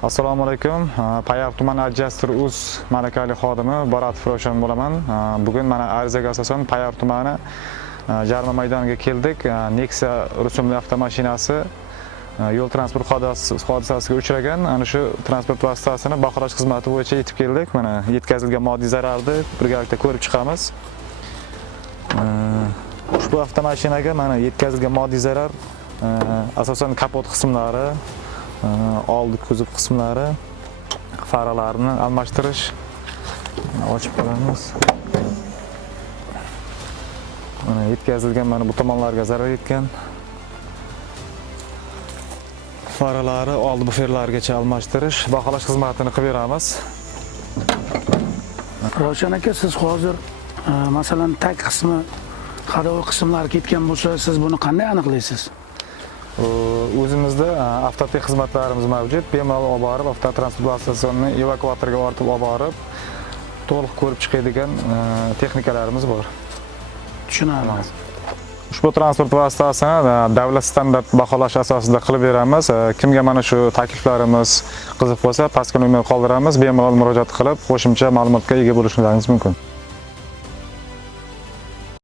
Assalomu alaykum. Payariq tumani Adjuster uz malakali xodimi Boratov Ravshan bo'laman. Bugun mana arizaga asosan Payariq tumani jarima maydoniga keldik. Nexia rusumli avtomashinasi yo'l transport hodisasiga uchragan. Ana shu transport vositasini baholash xizmati bo'yicha yetib keldik. Mana yetkazilgan moddiy zararni birgalikda ko'rib chiqamiz. Ushbu avtomashinaga mana yetkazilgan moddiy zarar asosan kapot qismlari, oldi kuzov qismlari, faralarni almashtirish. Ochib ko'ramiz. Mana yetkazilgan mana bu tomonlarga zarar yetgan. Faralari, oldi buferlargacha almashtirish, baholash xizmatini qilib beramiz. Ravshan aka, siz hozir masalan tag qismi, hadovoy qismlari ketgan bo'lsa, siz buni qanday aniqlaysiz? O'zimizda avtotex xizmatlarimiz mavjud. Bemalol olib borib, avtotransport vositasini evakuatorga ortib olib borib, to'liq ko'rib chiqadigan texnikalarimiz bor. Tushunarli. Ushbu transport vositasini davlat standart baholash asosida qilib beramiz. Kimga mana shu takliflarimiz qiziq bo'lsa, pastga nomer qoldiramiz. Bemalol murojaat qilib, qo'shimcha ma'lumotga ega bo'lishingiz mumkin.